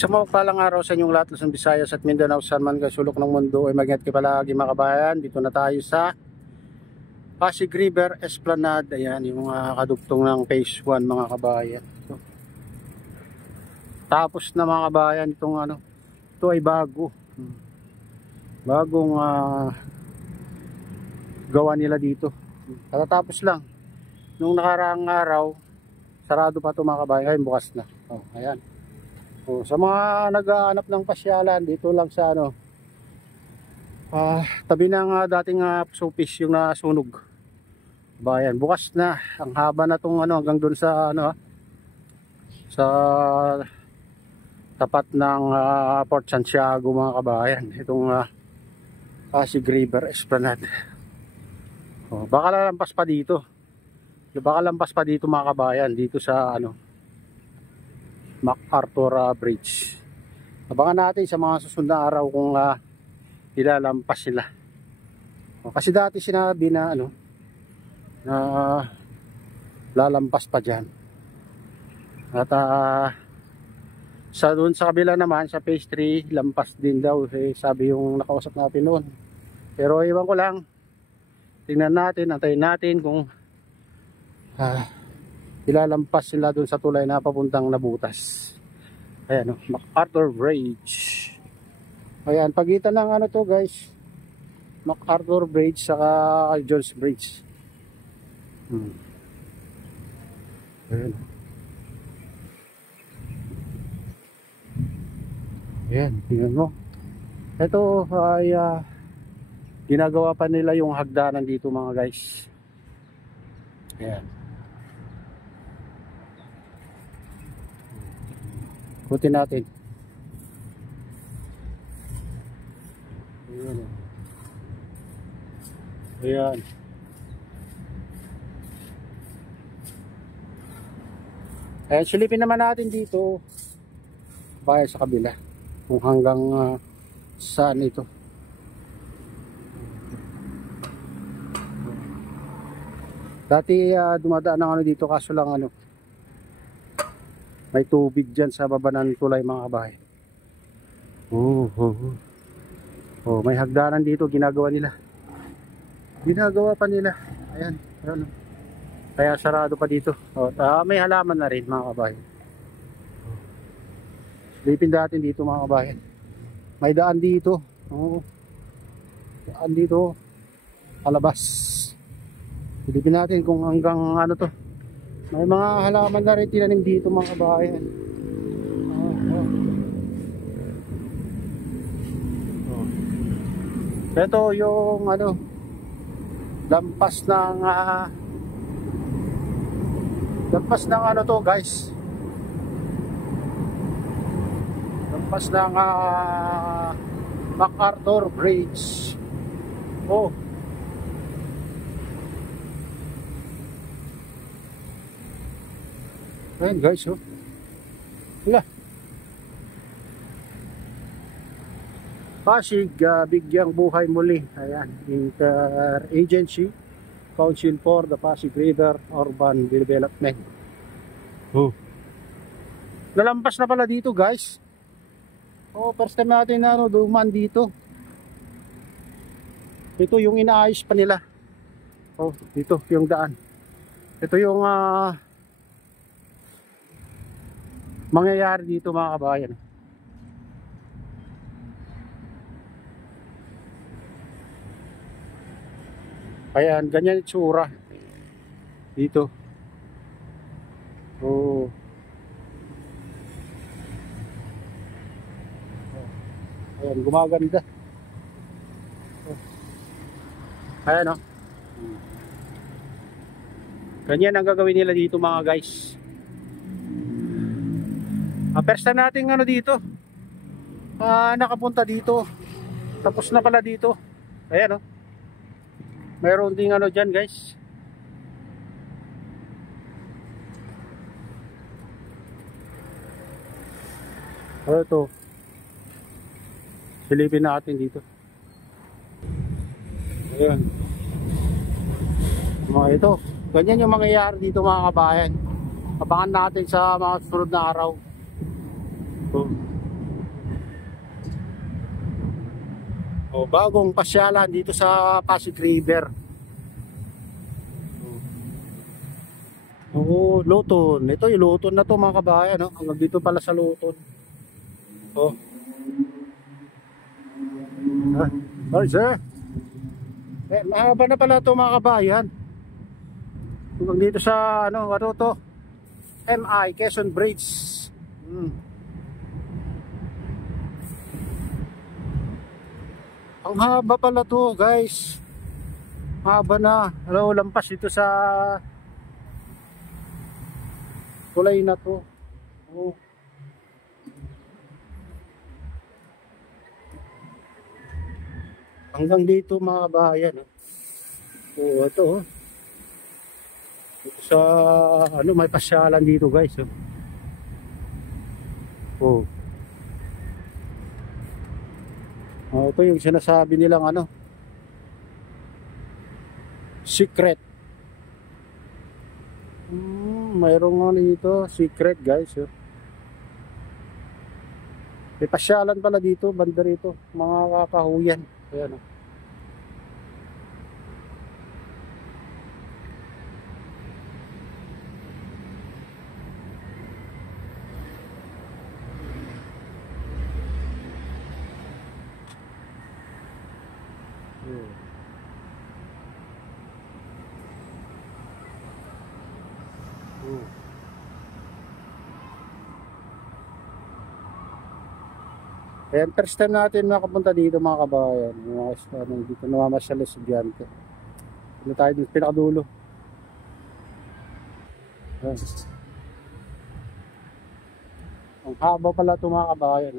Sa mapagpalang araw sa inyong lahat, Luzon, Visayas at Mindanao, saan man kayo sulok ng mundo ay mag-ingat kayo palagi mga kabayan. Dito na tayo sa Pasig River Esplanade. Ayan yung kadugtong ng phase 1 mga kabayan. Tapos na mga kabayan itong ito ay bagong gawa nila dito. Katatapos lang nung nakaraang araw, sarado pa ito mga kabayan. Ay, bukas na. Ayan. Sa mga naghahanap ng pasyalan dito lang sa tabi ng dating showpiece yung nasunog bayan, bukas na. Ang haba na tong hanggang doon sa sa tapat ng Port Santiago mga kabayan, itong Pasig River Esplanade. Baka lampas pa dito mga kabayan, dito sa MacArthur Bridge. Abangan natin sa mga susunod na araw kung ilalampas sila. Kasi dati sinabi na na lalampas pa dyan. At doon sa kabila naman, sa phase 3, lampas din daw. Sabi yung nakausap natin noon. Pero iwan ko lang. Tingnan natin, antayin natin kung ilalampas sila doon sa tulay na papuntang Nabutas. Ayan, MacArthur Bridge. Ayan, pagitan ng to guys, MacArthur Bridge saka Jones Bridge. Ayan. Ayan, tingnan mo. Ito ay ginagawa pa nila yung hagdanan dito mga guys. Ayan. Ikutin natin. Ayan. Ayan. Ayan, silipin naman natin dito bayan sa kabila kung hanggang saan ito. Dati dumadaan ng dito, kaso lang may tubig dyan sa baba ng tulay mga kabahay. May hagdanan dito, ginagawa pa nila. Ayan, kaya sarado pa dito. May halaman na rin mga kabahay. Lipin natin dito mga kabahay. May daan dito. Daan dito palabas. Lipin natin kung hanggang to. May mga halaman na rin tinanim dito mga kabayan. Ito yung lampas ng to guys. Lampas ng MacArthur Bridge. Ayan guys, wala. Pasig, bigyang buhay muli. Ayan, Interagency Council for the Pasig River Urban Development. Nalampas na pala dito guys. First time natin na duman dito. Ito yung inaayos pa nila. Dito yung daan. Ito yung mangyayari dito mga kabayan. Ayan, ganyan itsura dito. Ayan, gumaganda. Ayan ganyan ang gagawin nila dito mga guys. First time natin dito nakapunta dito, tapos na pala dito. Ayan mayroon ding dyan guys. Ito silipin natin dito. Ayan mga ito, ganyan yung mangyayari dito mga kabayan. Abangan natin sa mga susunod na araw. O, bagong pasyalan dito sa Pasig River. Oo, Luton. Ito yung Luton na to mga kabayan, no? Hanggang dito pala sa Luton. Oh. Hi, sir. Mahaba na pala to mga kabayan. Hanggang dito sa ano to? MI Quezon Bridge. Ang haba pala to, guys. Haba na. Hello, lampas dito sa tulay na to. Oh. Hanggang dito mga kabayan. Oh, ito. Ito sa ano, may pasyalan dito, guys. Oh. Oh, ito yung sinasabi nilang ano, secret. Mayroong ano dito, secret, guys. May pasyalan pala dito, banda rito, mga kakahuyan. Ayan. Ayan, first time natin makapunta dito mga kabayan. Mga dito namamasyal na estudyante. Dito tayo dito, pinakadulo. Ayan. Ang haba pala ito mga kabayan.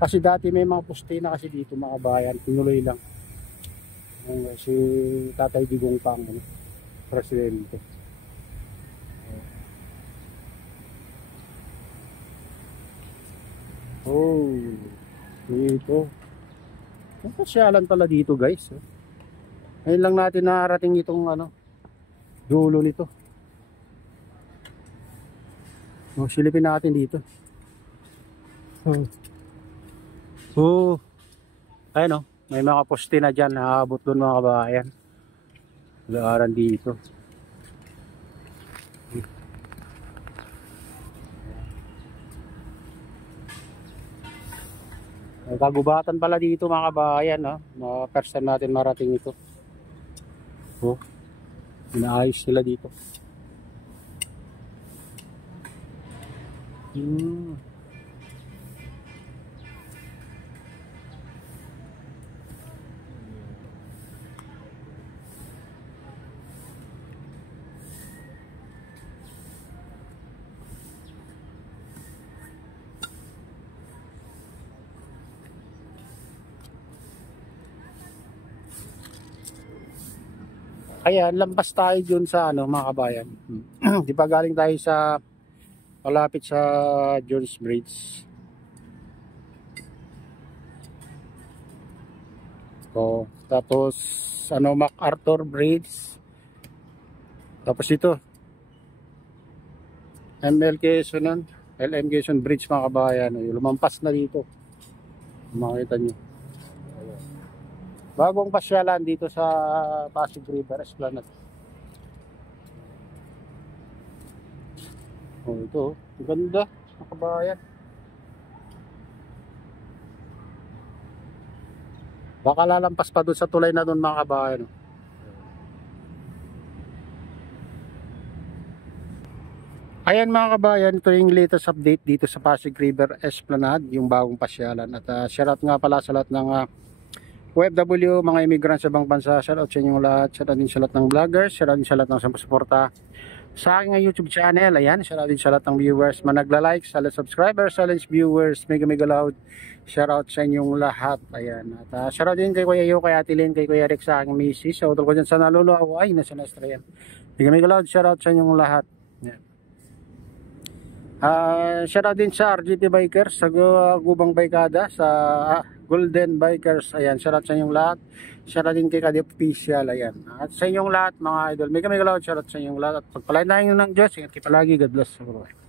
Kasi dati may mga puste na kasi dito mga kabayan. Tinuloy lang. Si Tatay Digong Pang, ano, presidente. Oh, dito. May pasyalan pala dito, guys. Ngayon lang natin narating itong ano, dulo nito. Oh, silipin natin dito. Oh, ayun, oh. May mga poste na dyan, nakabot doon mga kabayan. Laaran dito. May kagubatan pala dito mga kabayan, no? Mga first time natin marating ito. Oh, inaayos nila dito. Ayan, lampas tayo dun sa ano mga kabayan. Di pa galing tayo sa malapit sa Jones Bridge. So, tapos ano, MacArthur Bridge. Tapos ito ML Quezon, LM Quezon Bridge mga kabayan. Lumampas na dito. Makita nyo. Bagong pasyalan dito sa Pasig River Esplanade. Oh, ito. Ang ganda, mga kabayan. Baka lalampas pa doon sa tulay na doon mga kabayan. Ayan mga kabayan, ito yung latest update dito sa Pasig River Esplanade, yung bagong pasyalan. At shoutout nga pala sa lahat ng OFW, mga immigrants sa ibang bansa. Shoutout sa inyong lahat. Shoutout din sa lahat ng vloggers. Shoutout din sa lahat ng sumusuporta sa aking YouTube channel. Ayan, shoutout din sa lahat ng viewers, managla-like, sa lahat subscribers, sa lahat viewers, mega loud. Shoutout sa inyong lahat. Ayan. At shoutout din kay Kuya Yo, kay Ate Lynn, kay Kuya Rick, sa aking misis. So, utol ko dyan sa nalulo ako. Ay, nasa Nastra yan. Mega loud. Shoutout sa inyong lahat. Ayan. Shoutout din sa RGP Bikers, sa Gubang Baykada, sa Golden Bikers. Ayan, shoutout sa inyong lahat. Shoutout din kay Kadi Official. Ayan. At sa inyong lahat mga idol. Mega love shoutout sa inyong lahat. At pagpalain na ng Diyos. Ingat kayo palagi. God bless.